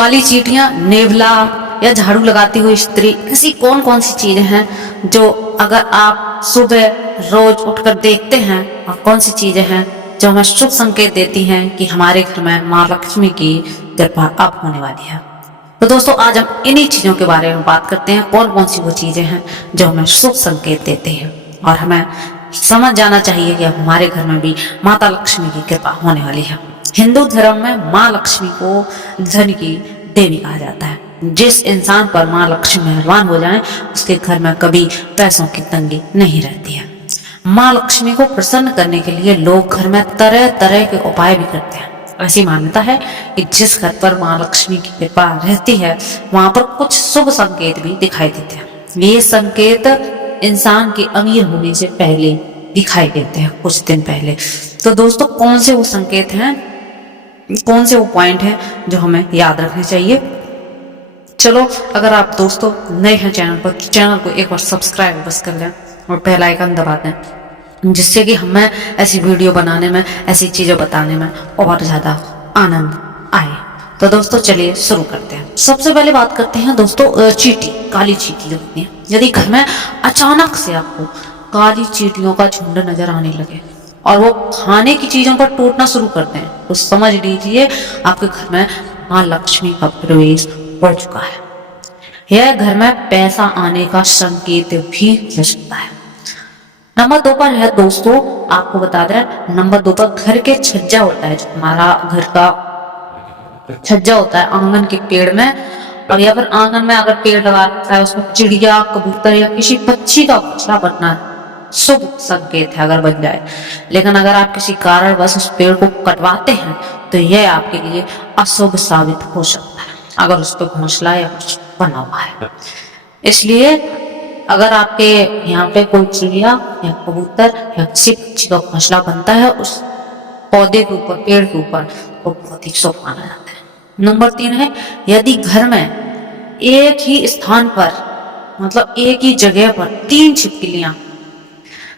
काली चींटियां, नेवला या झाड़ू लगाती हुई स्त्री, ऐसी कौन कौन सी चीजें हैं जो अगर आप सुबह रोज उठकर देखते हैं, और कौन सी चीजें हैं जो हमें शुभ संकेत देती हैं कि हमारे घर में माँ लक्ष्मी की कृपा अब होने वाली है। तो दोस्तों आज हम इन्हीं चीजों के बारे में बात करते हैं, कौन कौन सी वो चीजें हैं जो हमें शुभ संकेत देते हैं और हमें समझ जाना चाहिए कि अब हमारे घर में भी माता लक्ष्मी की कृपा होने वाली है। हिंदू धर्म में माँ लक्ष्मी को धन की देवी कहा जाता है। जिस इंसान पर माँ लक्ष्मी मेहरबान हो जाए उसके घर में कभी पैसों की तंगी नहीं रहती है। माँ लक्ष्मी को प्रसन्न करने के लिए लोग घर में तरह तरह के उपाय भी करते हैं। ऐसी मान्यता है कि जिस घर पर माँ लक्ष्मी की कृपा रहती है वहां पर कुछ शुभ संकेत भी दिखाई देते हैं। ये संकेत इंसान के अमीर होने से पहले दिखाई देते हैं, कुछ दिन पहले। तो दोस्तों कौन से वो संकेत हैं, कौन से वो पॉइंट हैं जो हमें याद रखने चाहिए। चलो अगर आप दोस्तों नए हैं चैनल पर, चैनल को एक बार सब्सक्राइब बस कर लें और बेल आइकन दबा दें, जिससे कि हमें ऐसी वीडियो बनाने में, ऐसी चीजें बताने में और ज्यादा आनंद आए। तो दोस्तों चलिए शुरू करते हैं। सबसे पहले बात करते हैं दोस्तों चींटी, काली चींटी जो होती है। यदि घर में अचानक से आपको काली चींटियों का झुंड नजर आने लगे और वो खाने की चीजों पर टूटना शुरू करते हैं तो समझ लीजिए आपके घर में माँ लक्ष्मी का प्रवेश बढ़ चुका है। यह घर में पैसा आने का संकेत भी हो सकता है। नंबर 2 पर है दोस्तों, आपको बता दें, नंबर 2 पर घर के छज्जा होता है, जो हमारा घर का छज्जा होता है आंगन के पेड़ में, और या फिर आंगन में अगर पेड़ लगा रखा है उसमें चिड़िया, कबूतर या किसी पक्षी का घोंसला बनना शुभ संकेत है अगर बन जाए। लेकिन अगर आप किसी कारणवश उस पेड़ को कटवाते हैं तो यह आपके लिए अशुभ साबित हो सकता है अगर उस पर घोंसला या कुछ बना हुआ है। इसलिए अगर आपके यहाँ पे कोई चिड़िया या कबूतर या किसी पक्षी का घोंसला बनता है उस पौधे के ऊपर, पेड़ के ऊपर, तो बहुत ही शुभ माना जाता है। नंबर 3 है, यदि घर में एक ही स्थान पर, मतलब एक ही जगह पर 3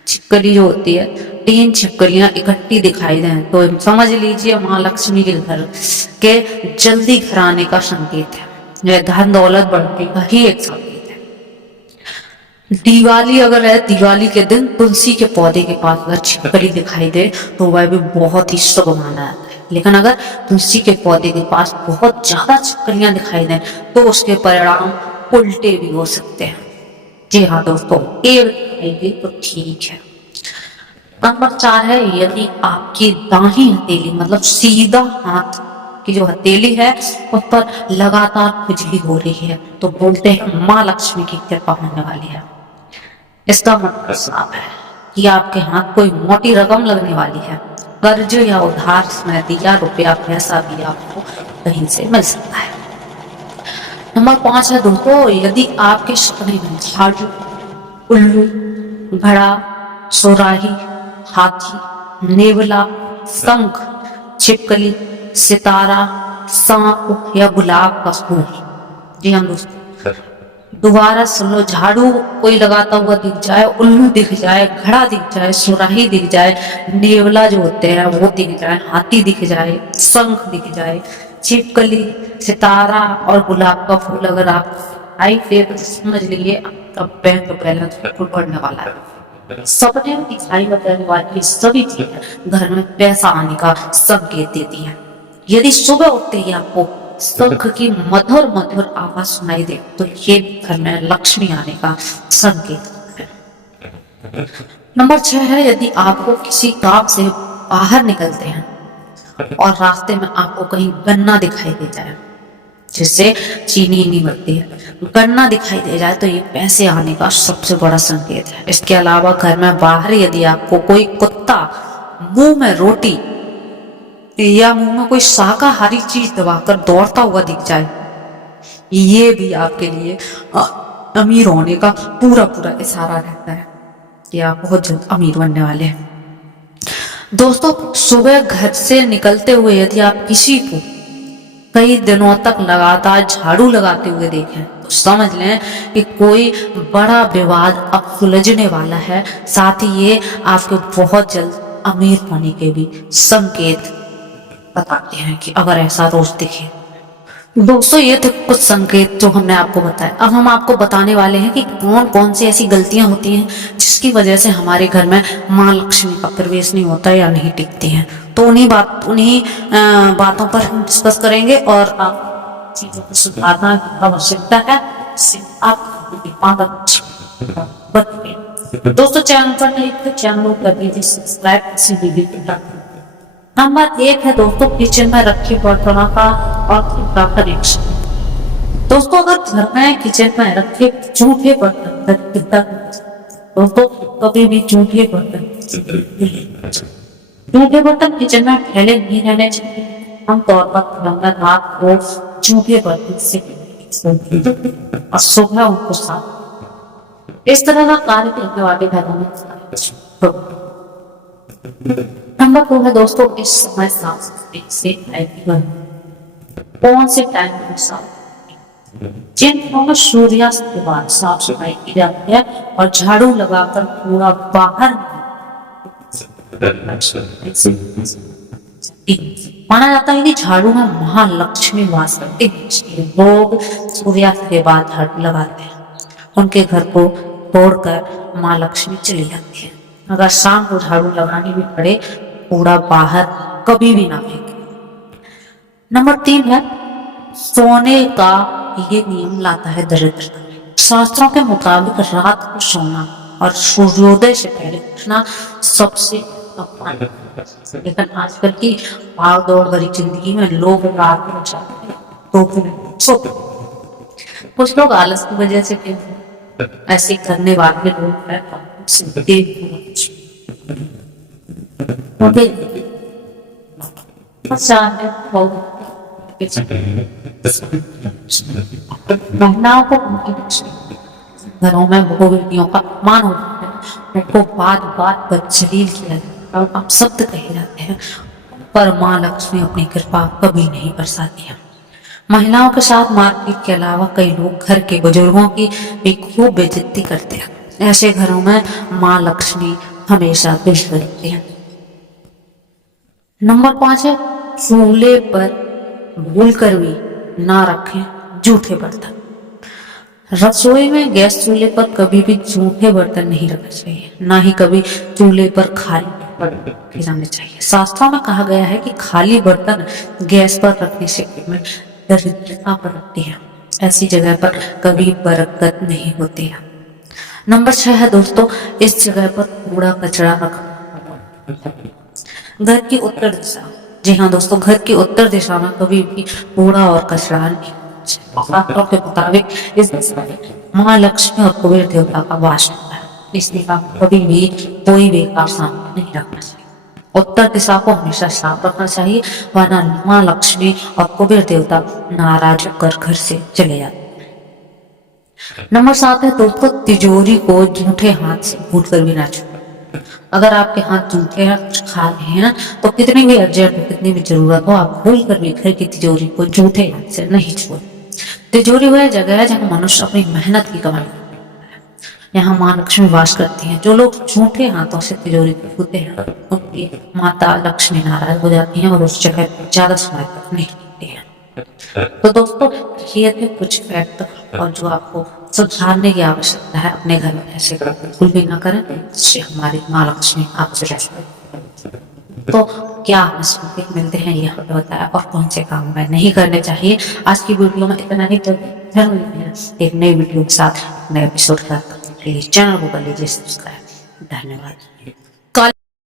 छिपकली जो होती है, 3 छिपकलियां इकट्ठी दिखाई दें तो समझ लीजिए माँ लक्ष्मी के घर के जल्दी घर आने का संकेत है। यह धन दौलत बढ़ने का ही एक संकेत है। दिवाली अगर है, दिवाली के दिन तुलसी के पौधे के पास अगर छिपकली दिखाई दे तो वह भी बहुत ही शुभ माना जाता है। लेकिन अगर तुलसी के पौधे के पास बहुत ज्यादा छिपकलियां दिखाई दें तो उसके परिणाम उल्टे भी हो सकते हैं। जी हाँ दोस्तों, एक तो ठीक है। नंबर 4 है, यदि आपकी दाहिनी हथेली, मतलब सीधा हाथ की जो हथेली है उस पर लगातार खुजली हो रही है तो बोलते हैं माँ लक्ष्मी की कृपा होने वाली है। इसका मतलब साफ है कि आपके हाथ कोई मोटी रकम लगने वाली है। कर्ज या उधार स्मृति या रुपया पैसा भी आपको कहीं से मिल सकता है। नंबर 5 है दोस्तों, यदि आपके सपने में झाड़ू, उल्लू, घड़ा, सुराही, हाथी, नेवला, शंख, छिपकली, सितारा, सांप या गुलाब का फूल, जी हाँ दोस्तों, दोबारा सुन लो, झाड़ू कोई लगाता हुआ दिख जाए, उल्लू दिख जाए, घड़ा दिख जाए, सुराही दिख जाए, नेवला जो होते हैं वो दिख जाए, हाथी दिख जाए, शंख दिख जाए, छिपकली, सितारा और गुलाब का फूल अगर आप आई दे तो समझ लीजिए आपका बैंक बैलेंस बिल्कुल बढ़ने वाला है। सपने में दिखाई बताने वाली सभी चीजें घर में पैसा आने का संकेत देती है। यदि सुबह उठते ही आपको शंख की मधुर मधुर आवाज सुनाई दे तो ये घर में लक्ष्मी आने का संकेत है। नंबर 6 है, यदि आपको किसी काम से बाहर निकलते हैं और रास्ते में आपको कहीं गन्ना दिखाई दे जाए, जिससे चीनी नहीं बनती है, गन्ना दिखाई दे जाए तो ये पैसे आने का सबसे बड़ा संकेत है। इसके अलावा घर में बाहर यदि आपको कोई कुत्ता मुंह में रोटी या मुंह में कोई शाकाहारी चीज दबाकर दौड़ता हुआ दिख जाए, ये भी आपके लिए अमीर होने का पूरा पूरा इशारा रहता है कि आप बहुत जल्द अमीर बनने वाले हैं। दोस्तों सुबह घर से निकलते हुए यदि आप किसी को कई दिनों तक लगातार झाड़ू लगाते हुए देखें तो समझ लें कि कोई बड़ा विवाद अब सुलझने वाला है। साथ ही ये आपके बहुत जल्द अमीर होने के भी संकेत बताते हैं कि अगर ऐसा रोज दिखे दोस्तों ये थे कुछ संकेत जो हमने आपको बताया। अब हम आपको बताने वाले हैं कि कौन कौन सी ऐसी गलतियां होती हैं जिसकी वजह से हमारे घर में माँ लक्ष्मी का प्रवेश नहीं होता या नहीं टिकती हैं। तो उन्हीं बातों पर हम डिस्कस करेंगे और आप चीजों को सुधारना की आवश्यकता है, जिससे आप दोस्तों चैनल पर नहीं तो चैनल को कर दीजिए सब्सक्राइब, इसी वीडियो को। नंबर 1 है दोस्तों किचन में रखे बर्तनों का और का कनेक्शन। दोस्तों अगर घर में किचन में रखे जूठे बर्तन, दोस्तों कभी भी जूठे बर्तन किचन में फैले नहीं रहने चाहिए। हम तौर पर रात को जूठे बर्तन से और सुबह उनको साफ, इस तरह का कार्य करने वाले घरों में नंबर 2 है दोस्तों इस समय साफ सफाई से कौन से टाइम में साफ, जिन दिनों में सूर्यास्त के बाद साफ सफाई की जाती है और झाड़ू लगाकर पूरा बाहर माना जाता है कि झाड़ू में महालक्ष्मी वास करते हैं। लोग सूर्यास्त के बाद झाड़ू लगाते हैं, उनके घर को तोड़कर माँ लक्ष्मी चली जाती है। अगर शाम को झाड़ू लगानी भी पड़े, कूड़ा बाहर कभी भी ना फेंके। नंबर 3 है सोने का ये नियम लाता है दरिद्रता। शास्त्रों के मुताबिक रात को सोना और सूर्योदय से पहले उठना सबसे उत्तम, लेकिन आजकल की भाग दौड़ भरी जिंदगी में लोग रात को जाते हैं तो फिर सोते। कुछ लोग आलस की वजह से ऐसे करने वाले लोग हैं महिलाओं को घरों में बहु बेटियों का मान होता है, उनको बात बात पर जलील किया जाता है, आप शब्द कहे जाते हैं, पर माँ लक्ष्मी अपनी कृपा कभी नहीं बरसाती है। महिलाओं के साथ मारपीट के अलावा कई लोग घर के बुजुर्गों की भी खूब बेइज्जती करते हैं। ऐसे घरों में माँ लक्ष्मी हमेशा विष करती है। नंबर 5 है चूल्हे पर भूलकर भी ना रखें जूठे बर्तन। रसोई में गैस चूल्हे पर कभी भी जूठे बर्तन नहीं रखने चाहिए, ना ही कभी चूल्हे पर खाली बर्तन जाने चाहिए। शास्त्रों में कहा गया है कि खाली बर्तन गैस पर रखने से दरिद्रता बढ़ती है, ऐसी जगह पर कभी बरकत नहीं होती है। नंबर 6 है दोस्तों इस जगह पर कूड़ा कचरा रखना। घर की उत्तर दिशा, जी हाँ दोस्तों, घर की उत्तर दिशा में कभी भी कूड़ा और कचरा नहीं। शास्त्रों के मुताबिक इस दिशा में माँ लक्ष्मी और कुबेर देवता का वास होता है, इस दिशा में कभी भी कोई बेकार सामान नहीं रखना चाहिए। उत्तर दिशा को हमेशा साफ रखना चाहिए, वरना माँ लक्ष्मी और कुबेर देवता नाराज होकर घर से चले जाते हैं। नंबर 7 है दोस्तों तिजोरी को जूठे हाथ से भूल कर भी ना छुए। अगर आपके हाथ जूठे हैं, कुछ खा रहे हैं ना, तो कितनी भी अर्जेंट हो, कितनी भी जरूरत हो, आप भूल कर भी घर की तिजोरी को जूठे हाथ से नहीं छुए। तिजोरी वह जगह है जहाँ मनुष्य अपनी मेहनत की कमाई करता है, यहाँ माँ लक्ष्मी वास करती हैं। जो लोग झूठे हाथों से तिजोरी को छूते हैं, उनकी माता लक्ष्मी नाराज हो जाती हैं और उस जगह पर ज्यादा समय तक नहीं टिकती हैं। तो दोस्तों ये थे कुछ फैक्ट और जो आपको सुधारने की आवश्यकता है। अपने घर में ऐसे बिल्कुल भी ना करें, जिससे हमारी माँ लक्ष्मी आपसे तो क्या हमें संकेत मिलते हैं ये हमें बताया, और कौन से काम में नहीं करने चाहिए। आज की वीडियो में इतना ही, तो एक नई वीडियो के साथ नए एपिसोड के लिए चैनल को कर लीजिए सब्सक्राइब। धन्यवाद।